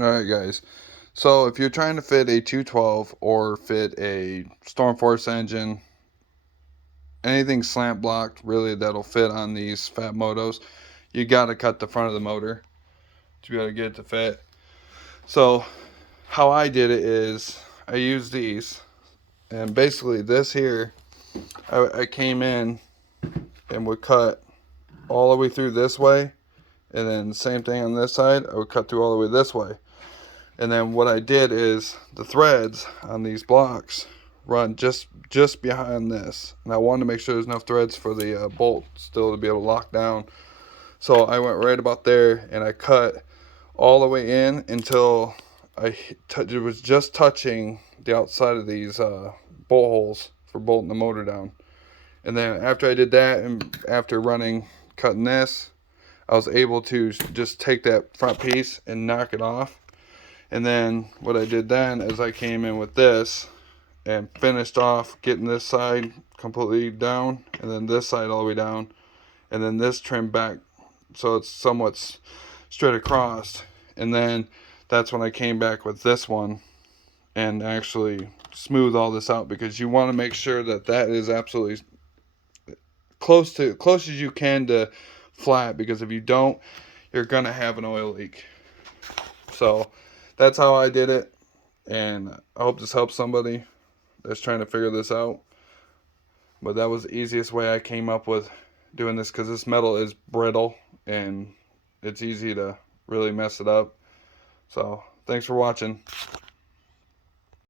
Alright guys, so if you're trying to fit a 212 or fit a Stormforce engine, anything slant blocked really that'll fit on these Phatmotos, you gotta cut the front of the motor to be able to get it to fit. So how I did it is I used these, and basically this here, I came in and would cut all the way through this way, and then the same thing on this side, I would cut through all the way this way. And then what I did is the threads on these blocks run just behind this, and I wanted to make sure there's enough threads for the bolt still to be able to lock down. So I went right about there and I cut all the way in until it was just touching the outside of these bolt holes for bolting the motor down. And then after I did that, and after cutting this, I was able to just take that front piece and knock it off. And then what I did then is I came in with this and finished off getting this side completely down, and then this side all the way down, and then this trimmed back so it's somewhat straight across. And then that's when I came back with this one and actually smooth all this out, because you want to make sure that that is absolutely close as you can to flat, because if you don't, you're gonna have an oil leak. So that's how I did it, and I hope this helps somebody that's trying to figure this out. But that was the easiest way I came up with doing this, because this metal is brittle and it's easy to really mess it up. So thanks for watching.